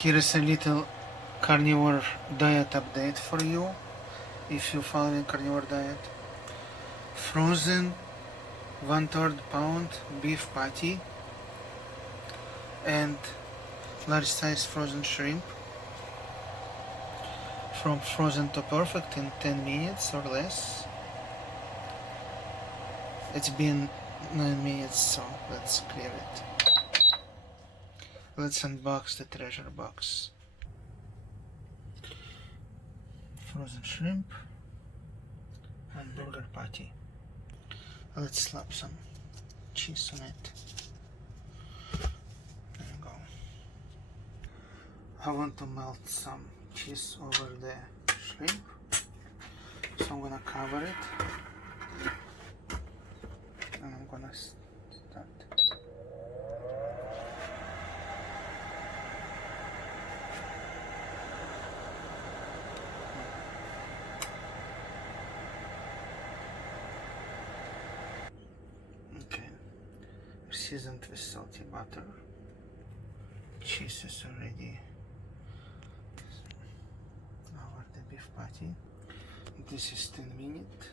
Here is a little carnivore diet update for you if you follow carnivore diet. Frozen 1/3 pound beef patty and large size frozen shrimp from frozen to perfect in 10 minutes or less. It's been 9 minutes, so let's clear it. Let's unbox the treasure box. Frozen shrimp and burger patty. Let's slap some cheese on it. There you go. I want to melt some cheese over the shrimp, so I'm gonna cover it and I'm gonna start. Okay, seasoned with salty butter. Cheese is already over the beef patty. This is 10 minutes.